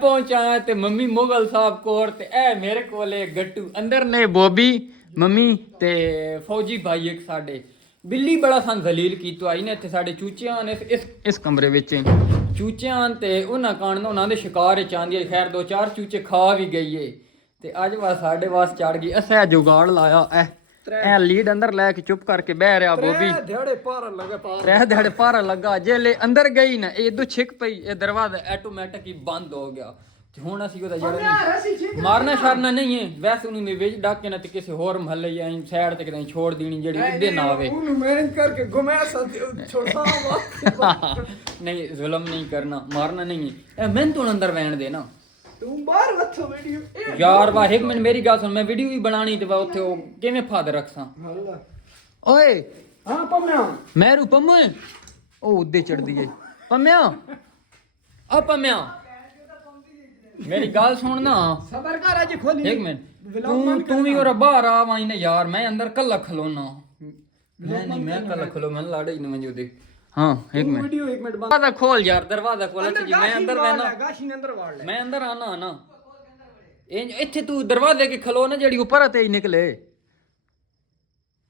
ਪਹੁੰਚਾਇਆ ਤੇ ਮੰਮੀ ਮੁਗਲ ਸਾਹਿਬ ਕੋਰ ਤੇ ਇਹ ਮੇਰੇ ਕੋਲੇ ਗੱਟੂ ਅੰਦਰ ਨੇ ਬੋਬੀ ਮੰਮੀ ਤੇ ਫੌਜੀ ਭਾਈ ਇੱਕ ਸਾਡੇ ਬਿੱਲੀ ਬੜਾ ਸਾਨੂੰ ਜ਼ਲੀਲ ਕੀਤਾ ਆਈ ਨੇ ਇੱਥੇ ਸਾਡੇ ਚੂਚਿਆਂ ਨੇ ਇਸ ਕਮਰੇ ਵਿੱਚ ਚੂਚਿਆਂ ਤੇ ਉਹਨਾਂ ਕਾਰਨ ਉਹਨਾਂ ਦੇ ਸ਼ਿਕਾਰ ਵਿੱਚ ਆਂਦੀ ਖੈਰ ਦੋ ਚਾਰ ਚੂਚੇ ਖਾ ਵੀ ਗਈ ਏ ਤੇ ਅੱਜ ਵਾਸ ਸਾਡੇ ਵਾਸ ਚੜ ਗਈ ਅਸਾਂ ਜੁਗਾੜ ਲਾਇਆ ਇਹ ਲੀਡ ਅੰਦਰ ਲੈ ਕੇ ਚੁੱਪ ਕਰਕੇ ਬਹਿ ਰਿਹਾ ਬੋਬੀ ਤਰੇ ਦਿਹਾੜੇ ਪਾਰਾ ਲੱਗਾ ਜੇ ਅੰਦਰ ਗਈ ਨਾ ਇਹ ਦੋ ਛਿਕ ਪਈ ਇਹ ਦਰਵਾਜ਼ਾ ਆਟੋਮੈਟਿਕ ਹੀ ਬੰਦ ਹੋ ਗਿਆ ਤੇ ਹੁਣ ਅਸੀਂ ਉਹਦਾ ਜਿਹੜਾ ਮਾਰਨਾ ਸ਼ਰਨਾ ਨਹੀਂ ਹੈ ਵੈਸੇ ਉਹਨੂੰ ਵਿੱਚ ਡੱਕ ਕੇ ਨਾ ਤੇ ਕਿਸੇ ਹੋਰ ਮਹੱਲੇ ਜਾਂ ਸਾਈਡ ਤੇ ਕਿਤੇ ਛੋੜ ਦੇਣੀ ਜਿਹੜੀ ਇੱਦੇ ਨਾ ਆਵੇ ਉਹਨੂੰ ਮੈਨੇਜ ਕਰਕੇ ਘੁਮਾ ਸਕਦੇ ਛੋੜਾਵਾ ਨਹੀਂ ਜ਼ੁਲਮ ਨਹੀਂ ਕਰਨਾ ਮਾਰਨਾ ਨਹੀਂ ਹੈ ਇਹ ਮੈਂ ਤੋਂ ਅੰਦਰ ਵੈਣ ਦੇ ਨਾ ਤੂੰ ਬਾਹਰ ਵੱਥੋ ਵੀਡੀਓ ਯਾਰ ਵਾਹ ਇੱਕ ਮਿੰਟ ਮੇਰੀ ਗੱਲ ਸੁਣ ਮੈਂ ਵੀਡੀਓ ਵੀ ਬਣਾਣੀ ਤੇ ਵਾ ਉੱਥੇ ਉਹ ਕਿਵੇਂ ਫਾਦਰ ਰੱਖਾਂ ਓਏ ਹਾਂ ਪੰਮਿਆ ਮੈਂ ਰੂ ਪੰਮੇ ਉਹ ਉੱਦੇ ਚੜਦੀ ਏ ਪੰਮਿਆ ਆ ਪੰਮਿਆ ਮੇਰੀ ਗੱਲ ਸੁਣ ਨਾ ਸਬਰ ਕਰ ਅਜੇ ਖੋਲੀ ਇੱਕ ਮਿੰਟ ਤੂੰ ਵੀ ਉਹ ਬਾਹਰ ਆ ਵਾਈ ਨੇ ਯਾਰ ਮੈਂ ਅੰਦਰ ਕੱਲਾ ਖਲੋਣਾ ਮੈਂ ਕੱਲਾ ਖਲੋ ਮੈਂ ਲੜ ਹੀ ਨਾ ਮੰਜੋ ਦੇ हाँ एक मिनट दरवाजा खोल यार दरवाजा खोल मैं अंदर मैं अंदर आना ना इत्थे तू दरवाजे के खलो ना जेड़ी ऊपर ते ही निकले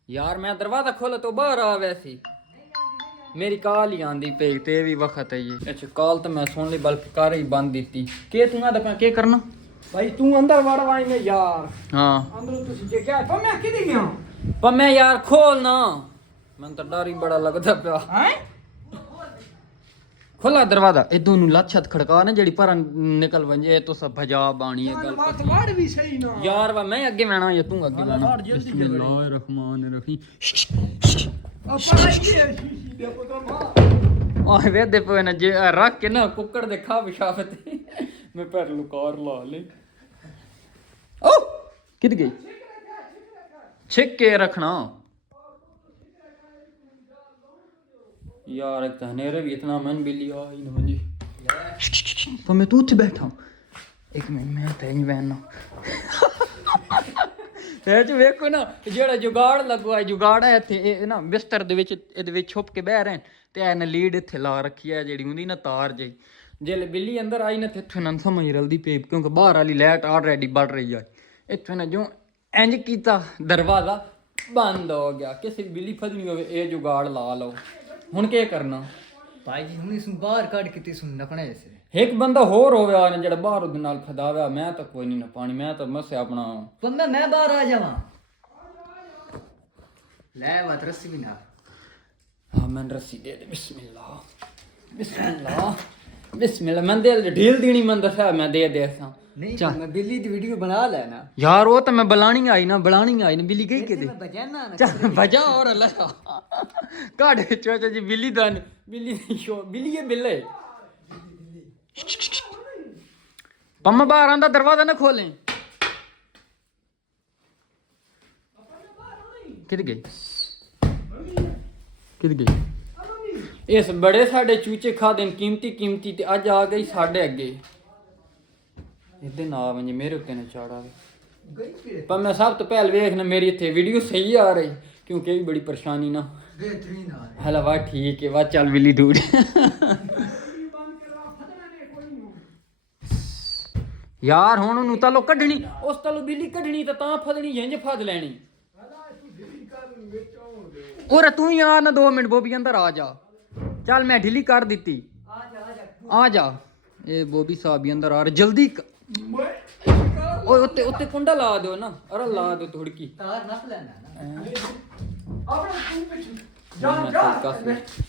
यार मैं दरवाजा खोला तो बाहर आ वैसी मेरी कॉल ही आंदी पे ते भी वक्त है ये अच्छा कॉल तो मैं सुन ली बल्कि कर ही बंद दी के तू आदा के करना भाई तू अंदर वड़ वाई में यार हां अंदर तू जे क्या पर मैं किदी गया पर मैं यार खोल ना मैं तो डर ही बड़ा लगदा पिया हैं खोला दरवाजा इदों नु लत छत खड़का ना जेड़ी पर निकल वंजे तो सब भजा बाणी है गल बात वाड़ भी सही ना यार वा मैं आगे वेना या तू आगे वेना बिस्मिल्लाहिर रहमानिर रहीम अपना ये दे पता ओए वे दे पे ना जे रख के ना कुकड़ दे खा बिशाफत मैं पर लुकार ला ले ओ किद गई छिक के रखना यार एक तहनेरे भी इतना मन बिल्ली आ ही ना मुझे तो मैं तू बैठा एक मिनट मैं तेज बहना तेज वेखो ना जेड़ा जुगाड़ लगवा जुगाड़ है इत्थे ना बिस्तर दे विच इहदे विच छुप के बह रहे ते एन लीड इत्थे ला रखी है जेड़ी हुंदी ना तार जी जेले बिल्ली अंदर आई ना ते इत्थे ना समझ रलदी पे क्योंकि बाहर वाली लाइट ऑलरेडी बढ़ रही है इत्थे ना जो इंज कीता दरवाजा बंद हो गया किसी बिल्ली फदनी होवे ए जुगाड़ ला लो ਹੁਣ ਕੀ ਕਰਨਾ ਭਾਈ ਜੀ ਹੁਣ ਇਸ ਨੂੰ ਬਾਹਰ ਕੱਢ ਕੇ ਤੇ ਇਸ ਨੂੰ ਨਪਣਾ ਐਸੇ ਇੱਕ ਬੰਦਾ ਹੋਰ ਹੋਵੇ ਆ ਜਿਹੜਾ ਬਾਹਰ ਉਹਦੇ ਨਾਲ ਫਦਾਵਾ ਮੈਂ ਤਾਂ ਕੋਈ ਨਹੀਂ ਨਪਾਣੀ ਮੈਂ ਤਾਂ ਮਸਿਆ ਆਪਣਾ ਬੰਦਾ ਮੈਂ ਬਾਹਰ ਆ ਜਾਵਾਂ ਲੈ ਬਾਤ ਰੱਸੀ ਵੀ ਨਾ ਹਾਂ ਮੈਂ ਰੱਸੀ ਦੇ ਬਿਸਮਿਲ੍ਲਾ ਬਿਸਮਿਲ੍ਲਾ ਬਿਸਮਿਲ੍ਲਾ ਮੈਂ ਦੇ ਢੀਲ ਦੇਣੀ ਮੈਂ ਦੱਸਿਆ ਮੈਂ ਦੇ ਸਾਂ नहीं मैं बिल्ली दी वीडियो बना लेना यार वो तो मैं बुलानी आई ना बिल्ली गई के दे बजाना ना बजा और अल्लाह काट चाचा जी बिल्ली दान बिल्ली शो बिल्ली ये बिल्ले पम्मा बाहर आंदा दरवाजा ना खोलें किध गई इस बड़े साडे चूचे खा देन कीमती ते अज आ गई साडे अगे इधर ना वंजे मेरे उत्ते ना चाड़ा पर मैं सब तो पहले वेखना मेरी इत्थे वीडियो सही आ रही क्योंकि भी बड़ी परेशानी ना बेहतरीन आ रही हला वाह ठीक है वाह चल बिल्ली दूर यार हुण ओनू तलो कढनी उस तलो बिल्ली कढनी तां फदनी इंज फद लैनी और तू ही आ ना 2 मिनट बोबी अंदर आ जा चल मैं ढीली कर दी आ जा ये बोबी साहब भी अंदर आ रहे जल्दी ओए उत्ते उत्ते कुंडा ला दो ना अरे ला दो थोड़ी तार नप लेना ना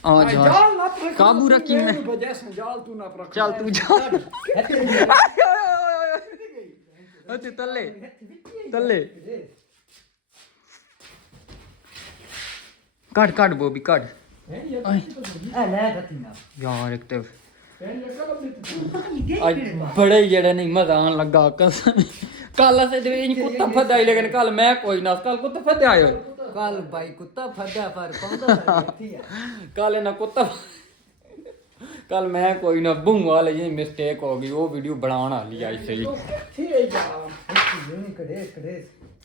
आ जा काबू रखी मैं चल तू जा अच्छे तल्ले तल्ले काट बोबी काट यार एक तो बड़े जड़े नहीं मजा आन लगा कसम कल असें कुत्ता फदा ही लेकिन कल मैं कोई ना कल कुत्ता फदा आयो कल भाई कुत्ता फदा पर कल ना कुत्ता कल मैं कोई ना बूम वाले जी मिस्टेक हो गई वो वीडियो बनाने वाली आई सही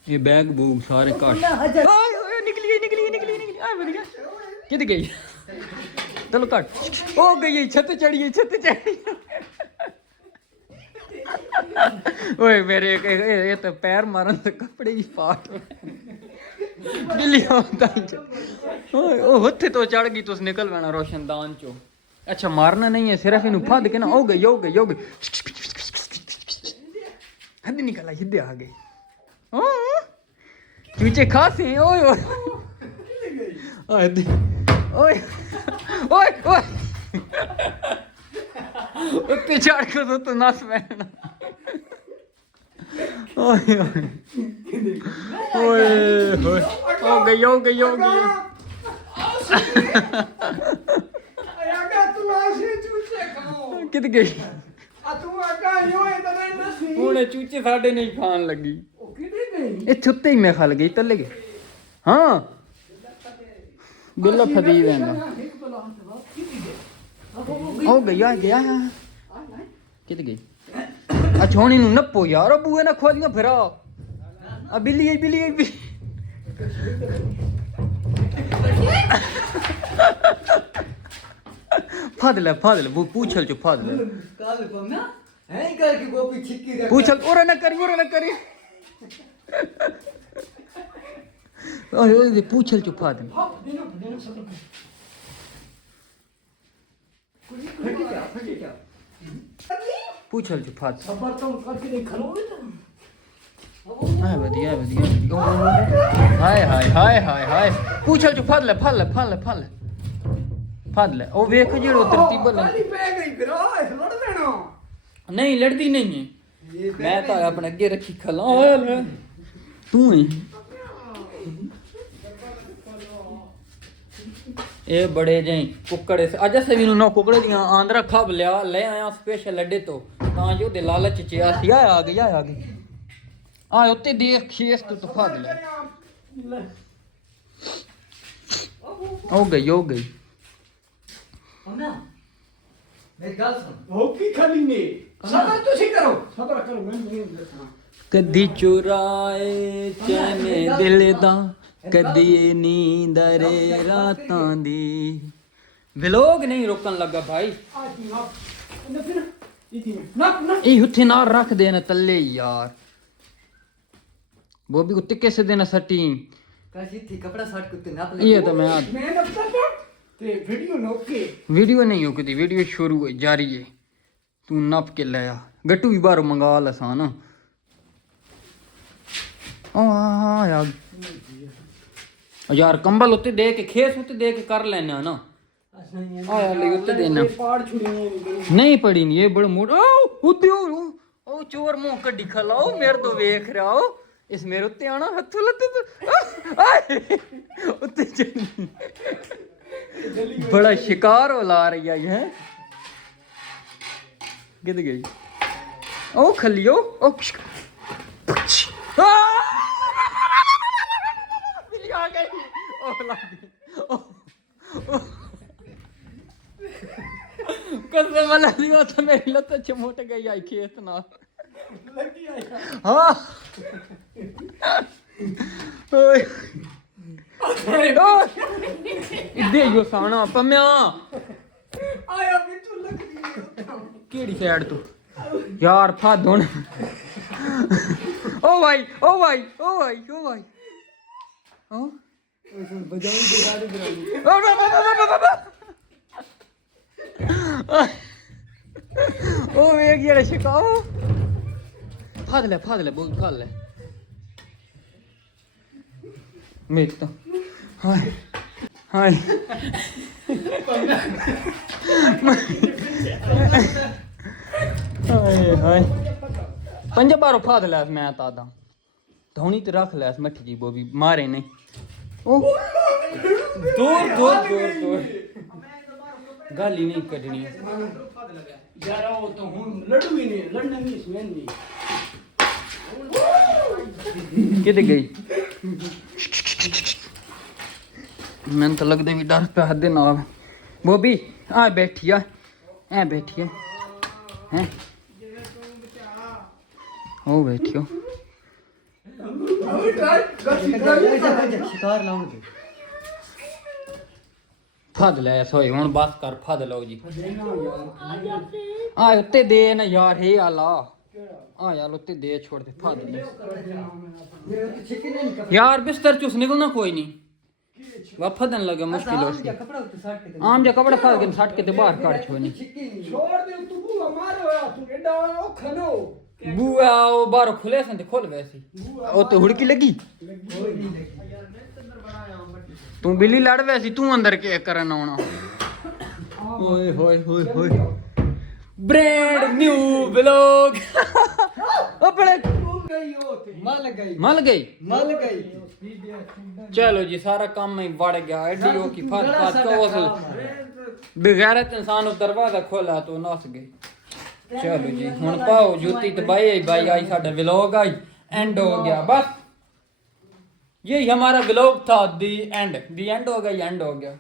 ये बैग बूग सारे काट निकली आ बढ़िया किध गई चलो काट ओ गई छत चढ़ी ओए मेरे ये तो पैर मारन से कपड़े ही फाट बिल्ली होता ओए ओ हथे तो चढ़ गई तुस निकल वेना रोशनदान चो अच्छा मारना नहीं है सिर्फ इनु फद के ना हो गई हद निकल आई हिदे आ गई चूचे खासी ओए ओए ओए ओए ओए उत्ते चढ़ के तो नस बैठना ओए ओए ओए हो गई कित गई हुणे चूचे साडे नहीं खान लगी ए छुत्ते ही मैं खल गई तले गई हाँ बिल्ला फदी वेंदा हो गया कित गई अच्छा हुण इनू नप्पो यार बूए ना खोलियां फिरा आ बिल्ली फद ले वो पूछल चो फद ले काल को ना है करके गोपी छिक्की रख पूछल ओरे न करी ओए पूछल चो फद पूछल चो फद खबर तो करके नहीं खलोगे तो हाय बढ़िया हाय पूछल चो फद ले ओ वेख जेड़ो तरतीब ले काली पे गई फिर ओए लड़ देना नहीं लड़ती नहीं है मैं तो अपने अगे रखी खला तू ही ए बड़े जई कुकड़े से अज से नो कुकड़े दियां आंद्रा खब ले आया स्पेशल अड्डे तो तां जो दे लालच च आ गई आ उत्ते देख खेस तो फद ले हो गई ना मेरी गल सुन हो की खाली ने सबर तुसी करो मैं नहीं दसना कदी चुराए चैन दिल दा कदी नींद रे रातां दी व्लॉग नहीं रोकन लगा भाई ए उठे ना रख देना तल्ले यार वो भी कुत्ते कैसे देना सटी कैसी थी कपड़ा साट कुत्ते नाप ले ये तो मैं नपता था ते वीडियो नोके वीडियो नहीं होती वीडियो शुरू है जारी है तू नप के लाया गट्टू भी बाहरों मंगा लसा ना यार कंबल उत्ते दे के खेस उत्ते दे के कर लेना ना उत्ते देना नहीं पड़ी नहीं ये बड़ा मोटा ओ चोर मुंह कड्डी खलाओ मेरे तो वेख रहा हो इस मेरे उत्ते आना हत्थों लत्ते उत्ते बड़ा शिकार हो ला रही है गिद गई ओ खलियो ओ आ गई ओ लागी कसम लगी वो तो मेरी लत चमोट गई आई खेत ना लगी आई हां ओए इदे यो साना पम्या आया बिचू लग गई केड़ी साइड तू यार फद हुन ओ भाई ओ बजाऊं के गाड़ी गिराई ओ वेख यार शिकाओ फद ले बोल फद ले मेरे तो हाय पंजा बारो फाद लैस मैं तादा धोनी ते रख लैस मठी जी वो भी मारे नहीं ओ दूर गाली नहीं कटनी यार वो तो हम लड़ू ही नहीं लड़ना नहीं सुन नहीं किते गई मैं तो लगदे भी डर पे हद ना वो भी आ बैठी है हैं हो बैठियो शिकार लाऊंगे फद ले सोए हुन बस कर फद लो जी आ उत्ते दे ना यार हे आला आ यार उत्ते दे छोड़ दे फाड़ दे मेरे तो छिक्के नहीं कपड़े यार बिस्तर चुस निकलना कोई नहीं वफदन लगे मुश्किल हो या कपड़ा उते साट के आम जा कपड़ा फाड़ के सट के ते बाहर काट छोनी छिक्के नहीं छोड़ दे तू बुआ मारो यार तू एडा ओ खनो बुआ ओ बाहर खुले सन ते खोल वैसी ओ ते हुड़की लगी कोई नहीं देखी तू बिल्ली लड़ वैसी तू अंदर के करन आउना ओए होए होए होए ब्रांड न्यू व्लॉग अपने गई हो थे मल गई मल गई मल गई चलो जी सारा काम ही बढ़ गया एडी ओ की फट गला फट साडा तो खराब है। बेगैरत इंसान दरवाजा खोला तो नस गई चलो जी हुन पाओ जूती ते भाई आई साडा व्लॉग आई एंड हो गया बस यही हमारा व्लॉग था दी एंड हो गया एंड हो गया